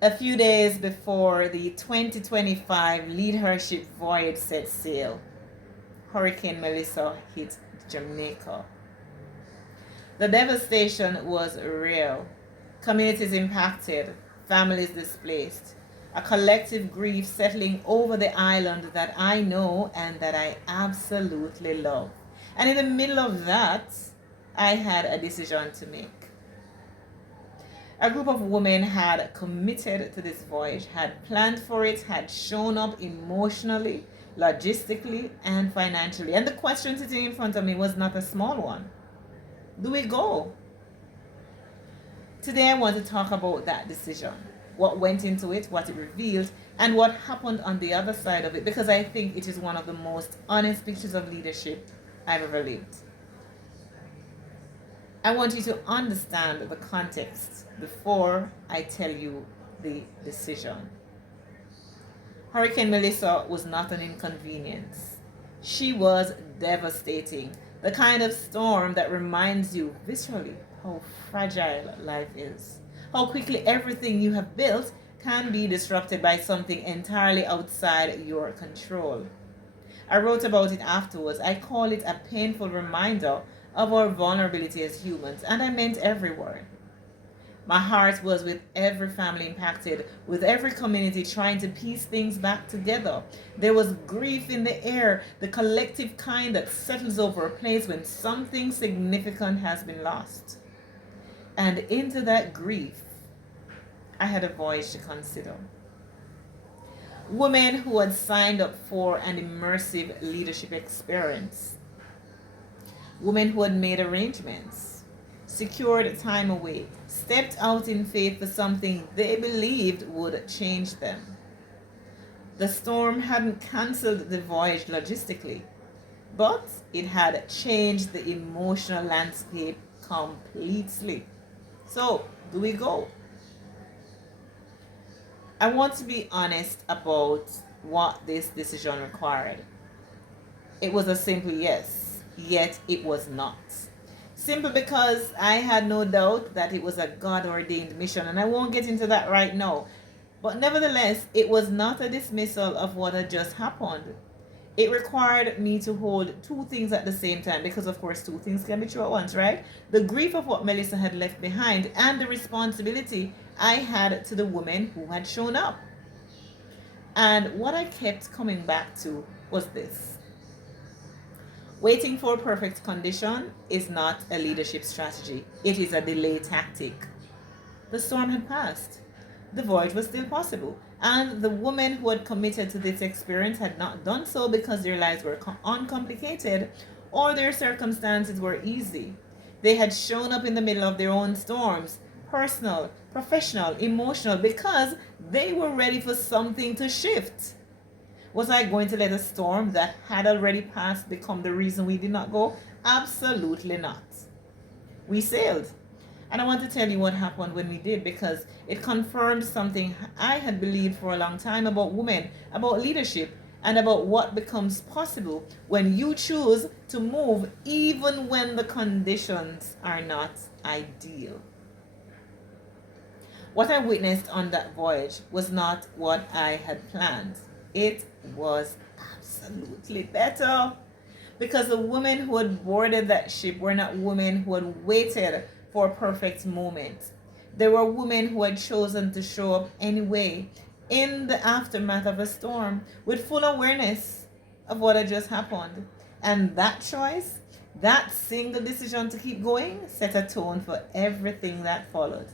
A few days before the 2025 LeadHerShip Voyage set sail, Hurricane Melissa hit Jamaica. The devastation was real. Communities impacted, families displaced, a collective grief settling over the island that I know and that I absolutely love. And in the middle of that, I had a decision to make. A group of women had committed to this voyage, had planned for it, had shown up emotionally, logistically, and financially. And the question sitting in front of me was not a small one. Do we go? Today I want to talk about that decision, what went into it, what it revealed, and what happened on the other side of it, because I think it is one of the most honest pictures of leadership I've ever lived. I want you to understand the context before I tell you the decision. Hurricane Melissa was not an inconvenience. She was devastating, the kind of storm that reminds you viscerally how fragile life is, how quickly everything you have built can be disrupted by something entirely outside your control. I wrote about it afterwards. I call it a painful reminder of our vulnerability as humans, and I meant every word. My heart was with every family impacted, with every community trying to piece things back together. There was grief in the air, the collective kind that settles over a place when something significant has been lost. And into that grief, I had a voyage to consider. Women who had signed up for an immersive leadership experience. Women who had made arrangements, secured time away, stepped out in faith for something they believed would change them. The storm hadn't cancelled the voyage logistically, but it had changed the emotional landscape completely. So, do we go? I want to be honest about what this decision required. It was a simple yes, yet it was not. Simple because I had no doubt that it was a God-ordained mission, and I won't get into that right now. But nevertheless, it was not a dismissal of what had just happened. It required me to hold two things at the same time, because of course two things can be true at once, right? The grief of what Melissa had left behind and the responsibility I had to the women who had shown up. And what I kept coming back to was this. Waiting for a perfect condition is not a leadership strategy. It is a delay tactic. The storm had passed. The voyage was still possible. And the women who had committed to this experience had not done so because their lives were uncomplicated or their circumstances were easy. They had shown up in the middle of their own storms, personal, professional, emotional, because they were ready for something to shift. Was I going to let a storm that had already passed become the reason we did not go? Absolutely not. We sailed. And I want to tell you what happened when we did, because it confirmed something I had believed for a long time about women, about leadership, and about what becomes possible when you choose to move even when the conditions are not ideal. What I witnessed on that voyage was not what I had planned. It was absolutely better, because the women who had boarded that ship were not women who had waited for a perfect moment. There were women who had chosen to show up anyway in the aftermath of a storm with full awareness of what had just happened. And that choice, that single decision to keep going, set a tone for everything that followed.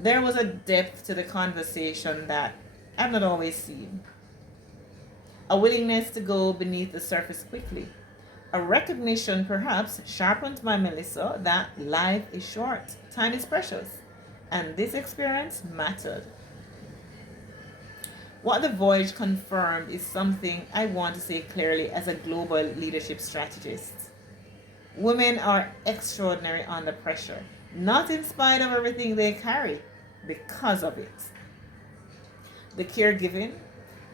There was a depth to the conversation that I've not always seen. A willingness to go beneath the surface quickly. A recognition, perhaps sharpened by Melissa, that life is short, time is precious, and this experience mattered. What the voyage confirmed is something I want to say clearly as a global leadership strategist. Women are extraordinary under pressure, not in spite of everything they carry, because of it. The caregiving,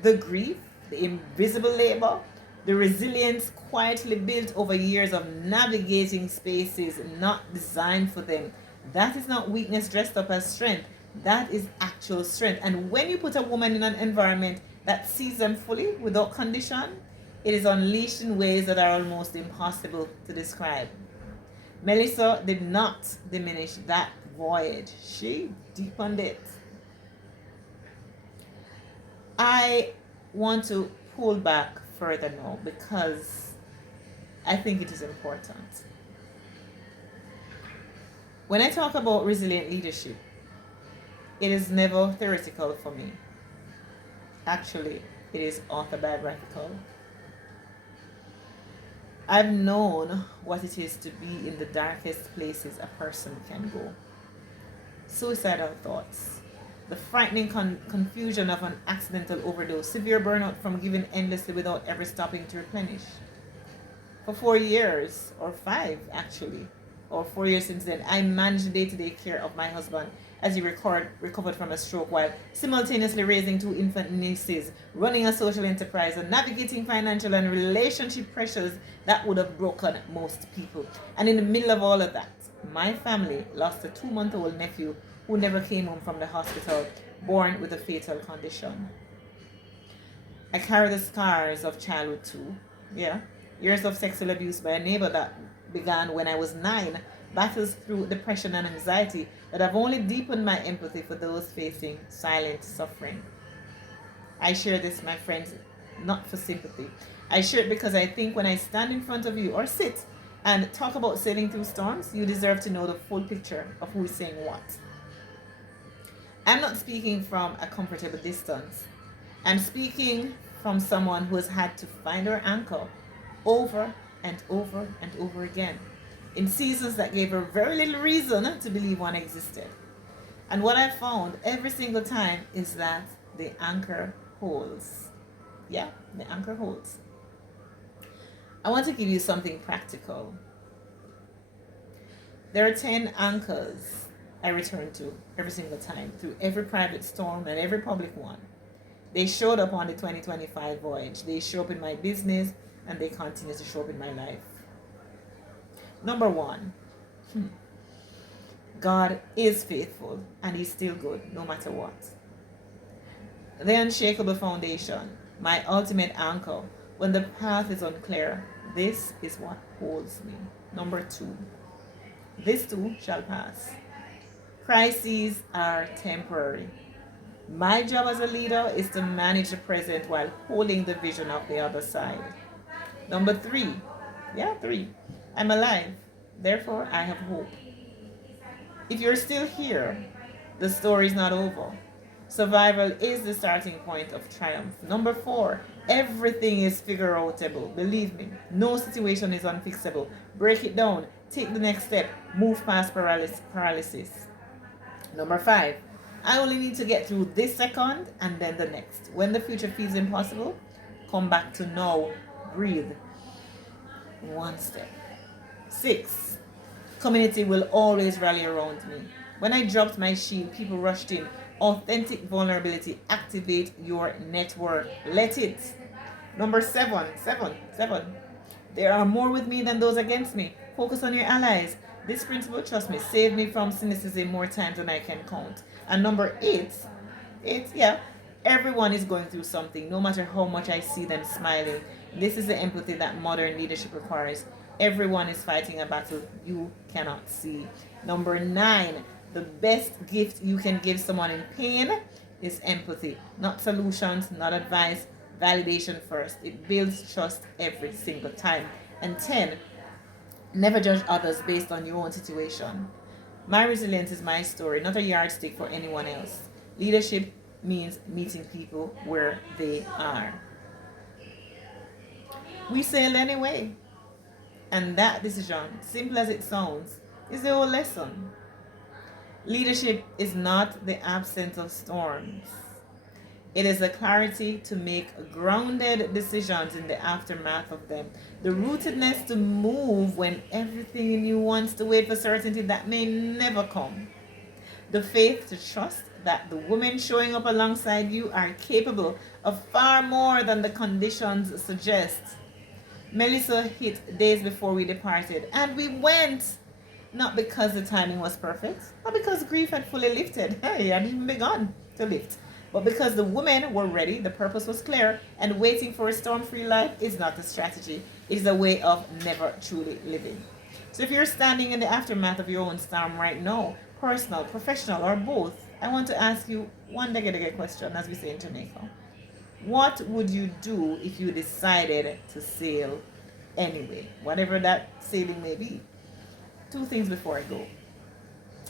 the grief, the invisible labor, the resilience quietly built over years of navigating spaces not designed for them. That is not weakness dressed up as strength. That is actual strength. And when you put a woman in an environment that sees them fully without condition, it is unleashed in ways that are almost impossible to describe. Melissa did not diminish that voyage. She deepened it. I want to pull back further now because I think it is important. When I talk about resilient leadership, it is never theoretical for me. Actually, it is autobiographical. I've known what it is to be in the darkest places a person can go. Suicidal thoughts, the frightening confusion of an accidental overdose, severe burnout from giving endlessly without ever stopping to replenish. For 4 years, or 5 actually, or 4 years since then, I managed the day-to-day care of my husband as he recovered from a stroke while simultaneously raising 2 infant nieces, running a social enterprise, and navigating financial and relationship pressures that would have broken most people. And in the middle of all of that, my family lost a 2-month-old nephew who never came home from the hospital, born with a fatal condition. I carry the scars of childhood too. Yeah. Years of sexual abuse by a neighbor that began when I was 9, battles through depression and anxiety that have only deepened my empathy for those facing silent suffering. I share this, my friends, not for sympathy. I share it because I think when I stand in front of you or sit and talk about sailing through storms, you deserve to know the full picture of who is saying what. I'm not speaking from a comfortable distance. I'm speaking from someone who has had to find her anchor over and over and over again in seasons that gave her very little reason to believe one existed. And what I found every single time is that the anchor holds. Yeah, the anchor holds. I want to give you something practical. There are 10 anchors I return to every single time through every private storm and every public one. They showed up on the 2025 voyage. They show up in my business and they continue to show up in my life. Number 1, God is faithful and He's still good no matter what. The unshakable foundation, my ultimate anchor when the path is unclear. This is what holds me. Number 2, this too shall pass. Crises are temporary. My job as a leader is to manage the present while holding the vision of the other side. Number 3, 3, I'm alive, therefore I have hope. If you're still here, the story is not over. Survival is the starting point of triumph. Number 4, everything is figure-outable. Believe me, no situation is unfixable. Break it down, take the next step, move past paralysis. Number 5, I only need to get through this second and then the next. When the future feels impossible, come back to now, breathe. One step. 6, community will always rally around me. When I dropped my shield, people rushed in. Authentic vulnerability, activate your network. Let it. Number 7. There are more with me than those against me. Focus on your allies. This principle, trust me, saved me from cynicism more times than I can count. And number 8, everyone is going through something, no matter how much I see them smiling. This is the empathy that modern leadership requires. Everyone is fighting a battle you cannot see. Number 9, the best gift you can give someone in pain is empathy. Not solutions, not advice, validation first. It builds trust every single time. And 10, never judge others based on your own situation. My resilience is my story, not a yardstick for anyone else. Leadership means meeting people where they are. We sailed anyway. And that decision, simple as it sounds, is the whole lesson. Leadership is not the absence of storms. It is the clarity to make grounded decisions in the aftermath of them. The rootedness to move when everything in you wants to wait for certainty that may never come. The faith to trust that the women showing up alongside you are capable of far more than the conditions suggest. Melissa hit days before we departed, and we went. not because the timing was perfect, not because grief had fully lifted. Hey, it hadn't even begun to lift. But because the women were ready, the purpose was clear, and waiting for a storm-free life is not a strategy. It is a way of never truly living. So if you're standing in the aftermath of your own storm right now, personal, professional, or both, I want to ask you one dege question, as we say in Jamaica. What would you do if you decided to sail anyway, whatever that sailing may be? Two things before I go.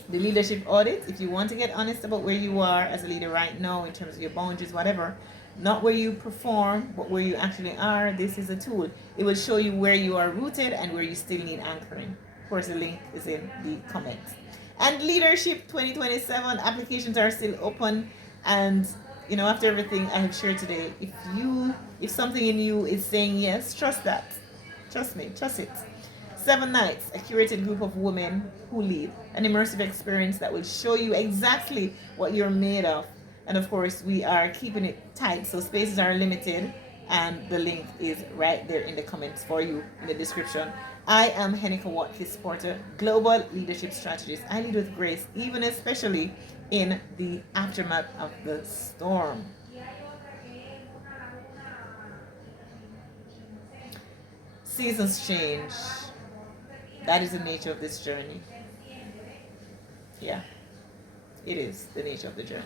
The leadership audit, if you want to get honest about where you are as a leader right now in terms of your boundaries, whatever, not where you perform, but where you actually are, this is a tool. It will show you where you are rooted and where you still need anchoring. Of course, the link is in the comments. And leadership 2027 applications are still open. And after everything I have shared today, if something in you is saying yes, trust that. Trust me, trust it. 7 nights, a curated group of women who lead, an immersive experience that will show you exactly what you're made of. And of course, we are keeping it tight, so spaces are limited, and the link is right there in the comments for you in the description. I am Heneka Watkis-Porter, Global Leadership Strategist. I lead with grace, even especially in the aftermath of the storm. Seasons change. That is the nature of this journey. Yeah, it is the nature of the journey.